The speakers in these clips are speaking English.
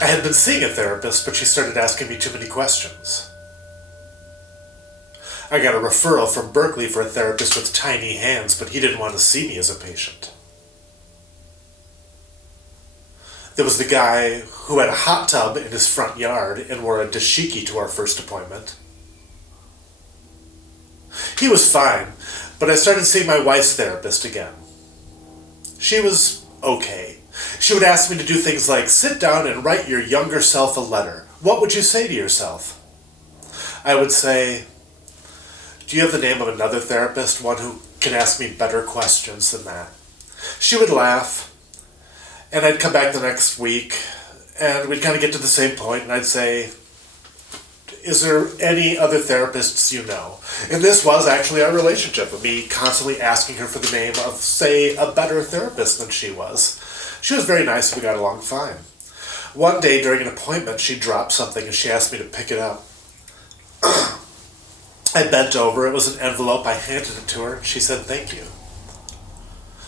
I had been seeing a therapist, but she started asking me too many questions. I got a referral from Berkeley for a therapist with tiny hands, but he didn't want to see me as a patient. There was the guy who had a hot tub in his front yard and wore a dashiki to our first appointment. He was fine, but I started seeing my wife's therapist again. She was okay. She would ask me to do things like sit down and write your younger self a letter. What would you say to yourself? I would say, do you have the name of another therapist, one who can ask me better questions than that? She would laugh, and I'd come back the next week, and we'd kind of get to the same point, and I'd say, is there any other therapists you know? And this was actually our relationship, of me constantly asking her for the name of, say, a better therapist than she was. She was very nice and we got along fine. One day during an appointment, she dropped something and she asked me to pick it up. I bent over, it was an envelope, I handed it to her, and she said thank you.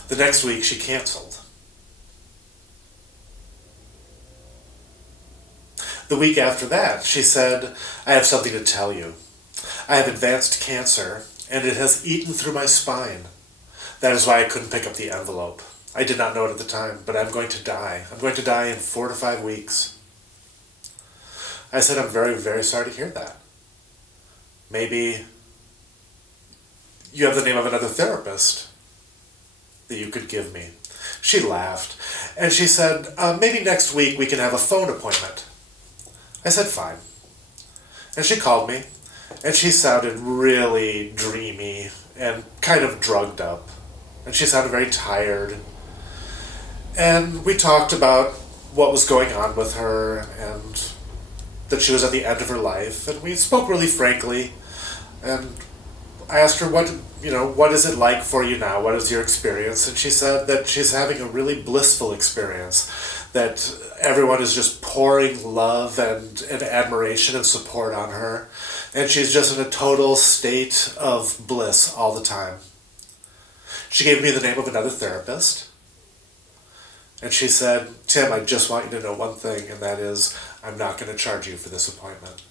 The next week, she canceled. The week after that, she said, I have something to tell you. I have advanced cancer, and it has eaten through my spine. That is why I couldn't pick up the envelope. I did not know it at the time, but I'm going to die. I'm going to die in 4 to 5 weeks. I said, I'm very, very sorry to hear that. Maybe you have the name of another therapist that you could give me. She laughed, and she said, maybe next week we can have a phone appointment. I said, fine. And she called me, and she sounded really dreamy and kind of drugged up. And she sounded very tired. And we talked about what was going on with her and that she was at the end of her life. And we spoke really frankly. And I asked her, what is it like for you now? What is your experience? And she said that she's having a really blissful experience, that everyone is just pouring love and admiration and support on her. And she's just in a total state of bliss all the time. She gave me the name of another therapist. And she said, Tim, I just want you to know one thing, and that is, I'm not going to charge you for this appointment.